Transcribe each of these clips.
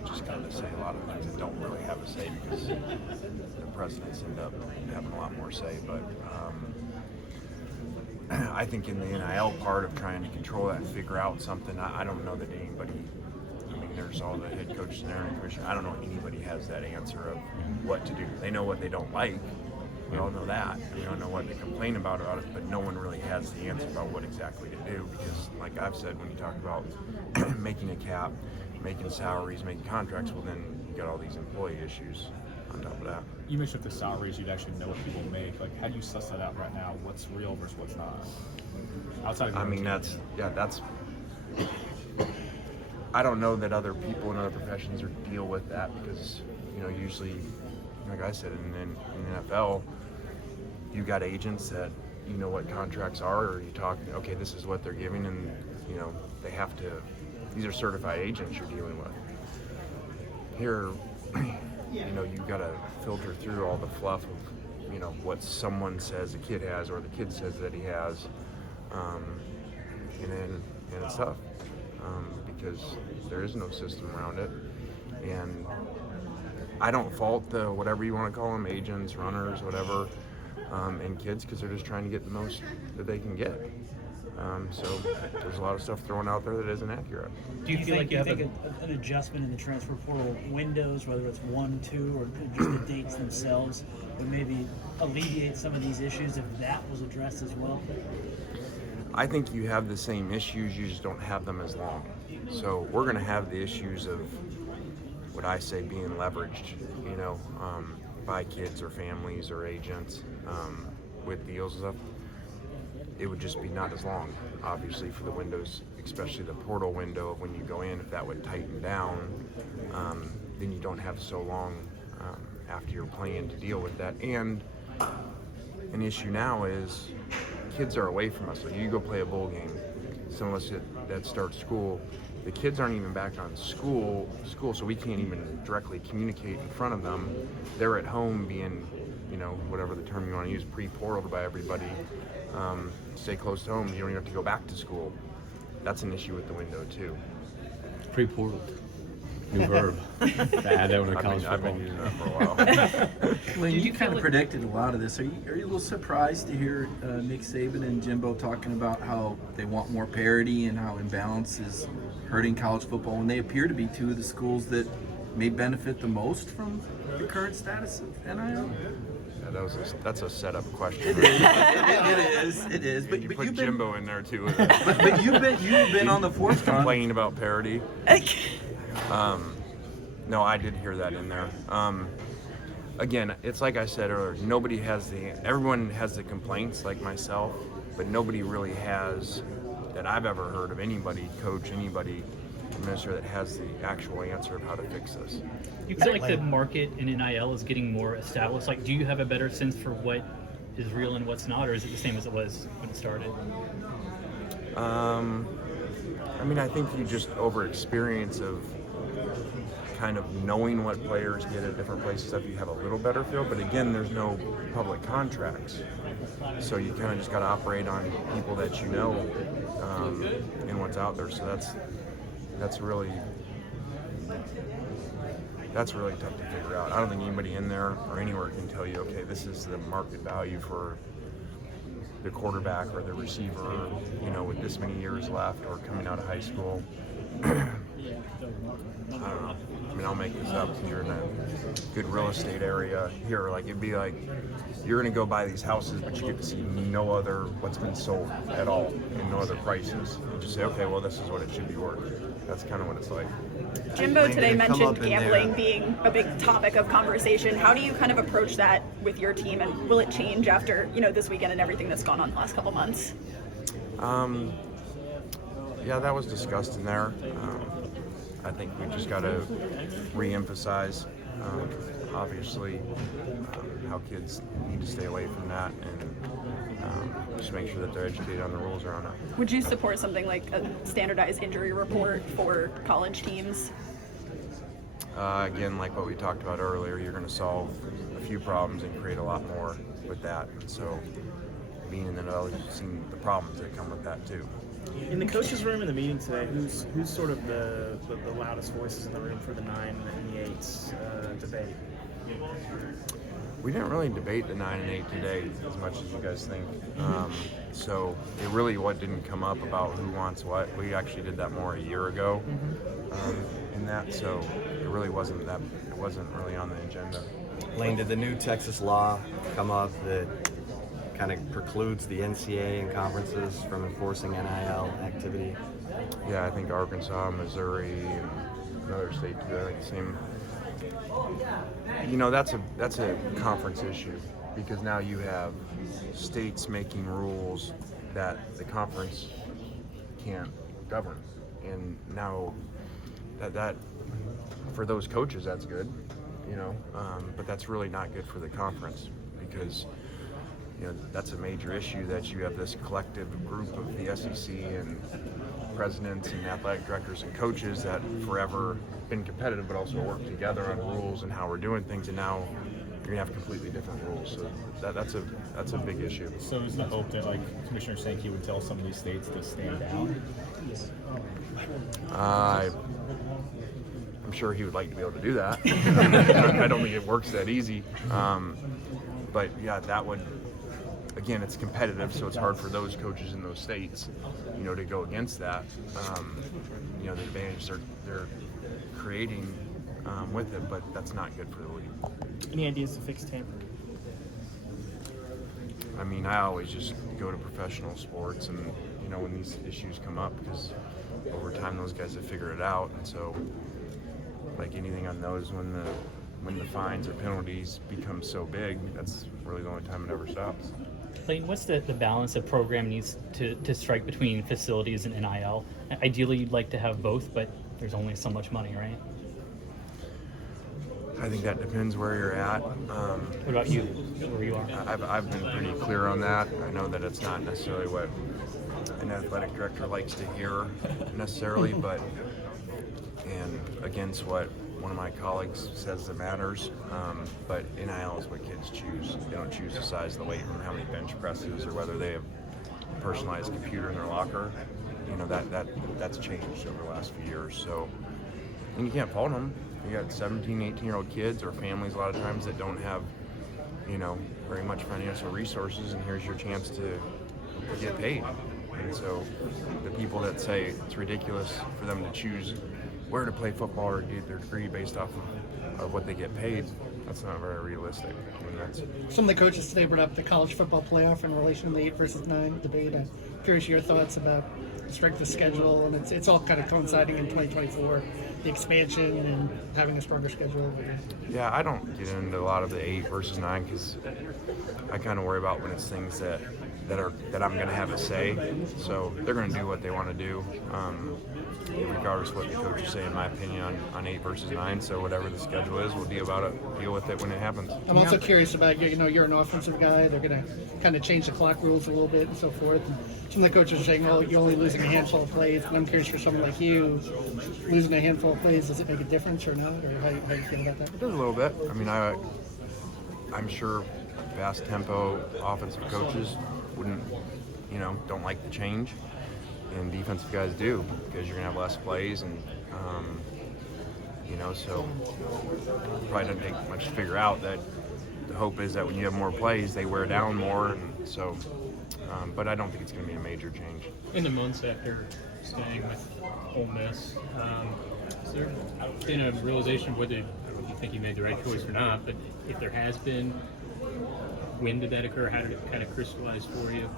they just kind of say a lot of things that don't really have a say because the presidents end up having a lot more say. But I think in the NIL part of trying to control that and figure out something, I don't know that anybody, I mean, there's all the head coaches and area commissioner. I don't know if anybody has that answer of what to do. They know what they don't like. We all know that. We don't know what to complain about it, but no one really has the answer about what exactly to do because, like I've said, when you talk about making a cap, making salaries, making contracts, well, then you got all these employee issues on top of that. You mentioned the salaries, you'd actually know what people make. Like, how do you suss that out right now? What's real versus what's not? Outside of I mean, that's. I don't know that other people in other professions deal with that because, usually, like I said, in the NFL, you got agents that you know what contracts are, or you talk, okay, this is what they're giving, and they have to. These are certified agents you're dealing with. Here, you've got to filter through all the fluff of, what someone says a kid has or the kid says that he has, and it's tough because there is no system around it, and I don't fault the whatever you want to call them, agents, runners, whatever, and kids because they're just trying to get the most that they can get. So there's a lot of stuff thrown out there that isn't accurate. Do you feel like you have an adjustment in the transfer portal windows, whether it's 1, 2, or just the dates themselves, would maybe alleviate some of these issues if that was addressed as well? I think you have the same issues, you just don't have them as long. So we're going to have the issues of what I say being leveraged, by kids or families or agents with deals and stuff. It would just be not as long, obviously, for the windows, especially the portal window when you go in. If that would tighten down, then you don't have so long after you're playing to deal with that. And an issue now is kids are away from us. So you go play a bowl game, some of us that start school, the kids aren't even back on school, so we can't even directly communicate in front of them. They're at home being, whatever the term you want to use, pre-portaled by everybody. Stay close to home. You don't even have to go back to school. That's an issue with the window too. Pre-portaled. New verb. Bad over college football. I've been using that for a while. Well, you kind of predicted a lot of this. Are you a little surprised to hear Nick Saban and Jimbo talking about how they want more parity and how imbalance is hurting college football when they appear to be two of the schools that may benefit the most from the current status of NIL? Yeah, that's a setup question. It is. But you but put you've been, Jimbo in there too. but you've been on the forefront. Complaining about parity. No, I did hear that in there. Again, it's like I said earlier. Everyone has the complaints, like myself, but nobody really has that I've ever heard of anybody, coach, anybody, administrator that has the actual answer of how to fix this. You feel like the market in NIL is getting more established? Like, do you have a better sense for what is real and what's not, or is it the same as it was when it started? I think you just over experience of kind of knowing what players get at different places, you have a little better feel. But again, there's no public contracts, so you kind of just got to operate on people that and what's out there. So that's really tough to figure out. I don't think anybody in there or anywhere can tell you, okay, this is the market value for the quarterback or the receiver, with this many years left or coming out of high school. I don't know. I'll make this up. You're in a good real estate area here. Like, it'd be like you're going to go buy these houses, but you get to see no other what's been sold at all and no other prices. You just say, okay, well, this is what it should be worth. That's kind of what it's like. Jimbo today mentioned gambling being a big topic of conversation. How do you kind of approach that with your team, and will it change after this weekend and everything that's gone on the last couple months? Yeah, that was discussed in there. I think we just got to re-emphasize, obviously, how kids need to stay away from that and just make sure that they're educated on the rules around it. Would you support something like a standardized injury report for college teams? Again, like what we talked about earlier, you're going to solve a few problems and create a lot more with that. And so being in the know, you've seen the problems that come with that too. In the coaches' room in the meeting today, who's sort of the loudest voices in the room for the 9 and the 8s debate? We didn't really debate the 9 and 8 today as much as you guys think. So it really didn't come up about who wants what. We actually did that more a year ago in that, so it really wasn't that. It wasn't really on the agenda. Lane, did the new Texas law come up that kind of precludes the NCAA and conferences from enforcing NIL activity? Yeah, I think Arkansas, Missouri, and another state too. I think the same. You know, that's a conference issue because now you have states making rules that the conference can't govern, and now that for those coaches that's good, you know, but that's really not good for the conference because you know that's a major issue that you have this collective group of the SEC and presidents and athletic directors and coaches that forever been competitive but also work together on rules and how we're doing things, and now you're gonna have completely different rules. So that's a big issue. So is the hope that like Commissioner Sankey would tell some of these states to stand down? I'm sure he would like to be able to do that. I don't think it works that easy. But yeah, that would, again, it's competitive, so it's hard for those coaches in those states, you know, to go against that. You know, the advantage they're creating with it, but that's not good for the league. Any ideas to fix tampering? I mean, I always just go to professional sports, and you know, when these issues come up, because over time those guys have figured it out, and so like anything on those, when the fines or penalties become so big, that's really the only time it ever stops. Lane, what's the balance a program needs to strike between facilities and NIL? Ideally, you'd like to have both, but there's only so much money, right? I think that depends where you're at. What about you, where you are? I've been pretty clear on that. I know that it's not necessarily what an athletic director likes to hear necessarily, but and against what one of my colleagues says that matters. But NIL is what kids choose. They don't choose the size of the weight room, how many bench presses, or whether they have a personalized computer in their locker. You know, that's changed over the last few years. So, and you can't fault them. You got 17, 18-year-old kids or families a lot of times that don't have, you know, very much financial resources, and here's your chance to get paid. And so the people that say it's ridiculous for them to choose where to play football or get their degree based off of what they get paid, that's not very realistic. I mean, that's... Some of the coaches today brought up the college football playoff in relation to the 8 versus 9 debate. I'm curious your thoughts about the strength of schedule, and it's all kind of coinciding in 2024, the expansion and having a stronger schedule. Yeah, I don't get into a lot of the 8 versus 9 because I kind of worry about when it's things that I'm going to have a say. So they're going to do what they want to do, regardless of what the coaches say, in my opinion, on 8 versus 9. So whatever the schedule is, we'll deal with it when it happens. I'm also curious about, you know, you're an offensive guy. They're going to kind of change the clock rules a little bit and so forth. And some of the coaches are saying, well, you're only losing a handful of plays. And I'm curious for someone like you, losing a handful of plays, does it make a difference or not? Or how you feel about that? It does a little bit. I mean, I'm sure fast tempo offensive coaches wouldn't, you know, don't like the change, and defensive guys do, because you're gonna have less plays, and you know, so probably doesn't take much to figure out that the hope is that when you have more plays, they wear down more, and so. But I don't think it's going to be a major change. In the months after staying with Ole Miss, has there been a realization of whether, I don't know if you think you made the right choice or not, but if there has been, when did that occur? How did it kind of crystallize for you,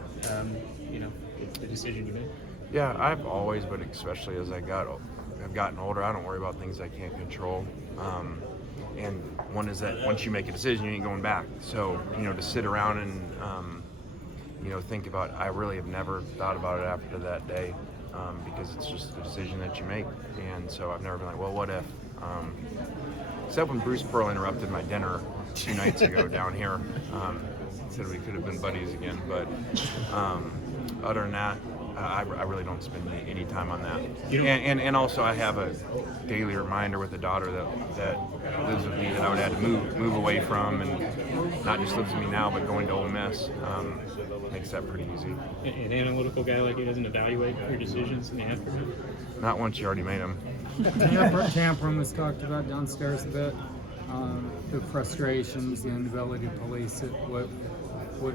you know, the decision you made? Yeah, I've always, but especially as I've gotten older, I don't worry about things I can't control. And one is that once you make a decision, you ain't going back. So, you know, to sit around and, you know, think about, I really have never thought about it after that day, because it's just a decision that you make. And so I've never been like, well, what if? Except when Bruce Pearl interrupted my dinner 2 nights ago down here. Said we could have been buddies again. But other than that, I really don't spend any time on that. You don't- And also I have a daily reminder with a daughter that lives with me that I would have to move away from, and not just lives with me now, but going to Ole Miss makes that pretty easy. An analytical guy like you doesn't evaluate your decisions in the afternoon. Not once you already made them. Tampering was talked about downstairs a bit. The frustrations, the inability to police it. What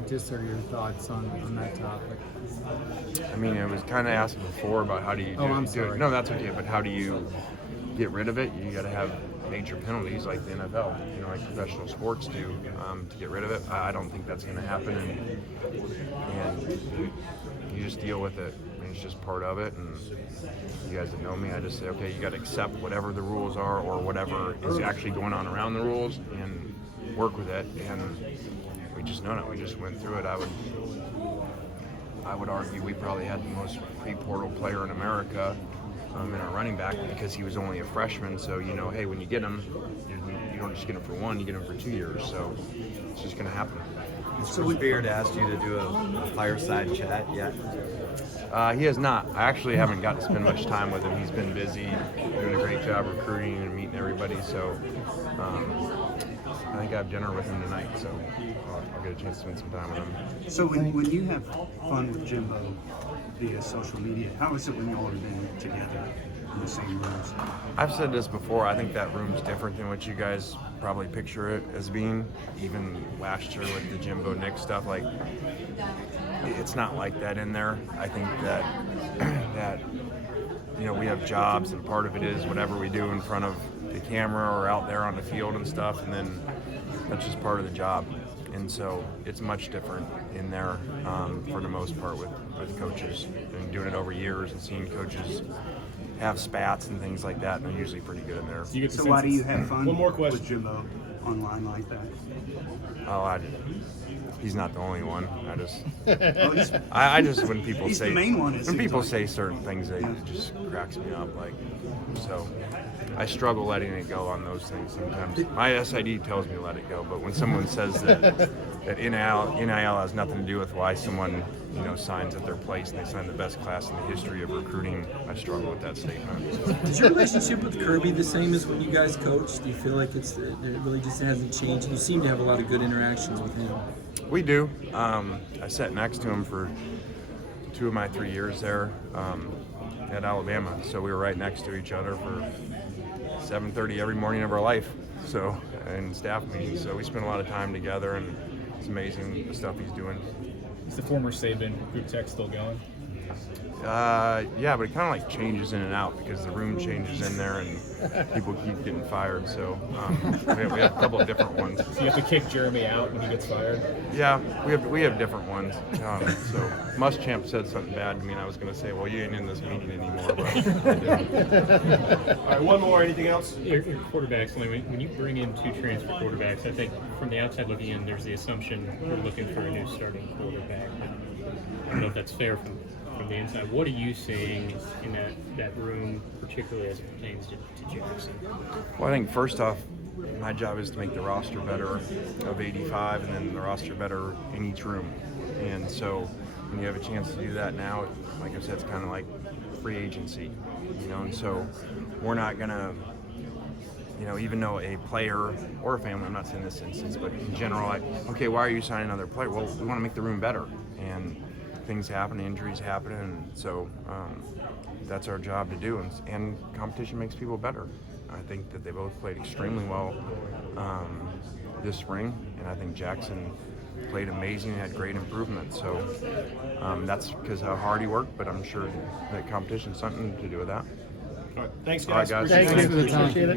just are your thoughts on that topic? I mean, it was kind of asked before about how do you do, I'm do it. sorry. No, that's okay, but how do you get rid of it? You got to have major penalties like the NFL, like professional sports do, to get rid of it. I don't think that's going to happen, and you just deal with it. I mean, it's just part of it, and you guys that know me, I just say, okay, you got to accept whatever the rules are or whatever is actually going on around the rules and work with it. And we just know it. We just went through it. I would argue we probably had the most pre-portal player in America in our running back because he was only a freshman. So, hey, when you get him, you don't just get him for 1, you get him for 2 years. So it's just going to happen. Has Coach Beard asked you to do a fireside chat yet? He has not. I actually haven't got to spend much time with him. He's been busy, doing a great job recruiting and meeting everybody. So I think I have dinner with him tonight. So I'll get a chance to spend some time with him. So when you have fun with Jimbo via social media, how is it when y'all are then together in the same rooms? I've said this before. I think that room's different than what you guys probably picture it as being. Even last year with the Jimbo Nick stuff, like it's not like that in there. I think that we have jobs, and part of it is whatever we do in front of the camera or out there on the field and stuff, and then that's just part of the job. And so it's much different in there for the most part with coaches, and doing it over years and seeing coaches have spats and things like that, and they're usually pretty good in there. So why do you have fun One more question. with Jimbo online like that? Oh, he's not the only one. He's, I just when people he's say the main one. when people say certain things, it just cracks me up. So I struggle letting it go on those things sometimes. My SID tells me to let it go, but when someone says that NIL has nothing to do with why someone signs at their place and they sign the best class in the history of recruiting, I struggle with that statement. Is your relationship with Kirby the same as when you guys coached? Do you feel like it really just hasn't changed? You seem to have a lot of good interactions with him. We do. I sat next to him for 2 of my 3 years there at Alabama, so we were right next to each other for 7:30 every morning of our life. So, and staff meetings. So we spent a lot of time together, and it's amazing the stuff he's doing. Is the former Saban group text still going? Yeah, but it kind of changes in and out because the room changes in there and people keep getting fired. So we have a couple of different ones. So you have to kick Jeremy out when he gets fired? Yeah, we have different ones. So Muschamp said something bad to me, and I was going to say, well, you ain't in this meeting anymore. But I didn't. All right, one more. Anything else? Your quarterbacks, when you bring in 2 transfer quarterbacks, I think from the outside looking in, there's the assumption we're looking for a new starting quarterback. I don't know if that's fair from the inside. What are you seeing in that room, particularly as it pertains to Jackson? Well, I think first off, my job is to make the roster better of 85 and then the roster better in each room. And so when you have a chance to do that now, like I said, it's kind of like free agency, and so we're not going to, even though a player or a family, I'm not saying this instance, but in general, okay, why are you signing another player? Well, we want to make the room better. And things happen, injuries happen, and so that's our job to do. And competition makes people better. I think that they both played extremely well this spring, and I think Jackson played amazing and had great improvement. So that's because how hard he worked, but I'm sure that competition has something to do with that. All right, thanks, All right, guys. guys. Thanks for the time. Appreciate it.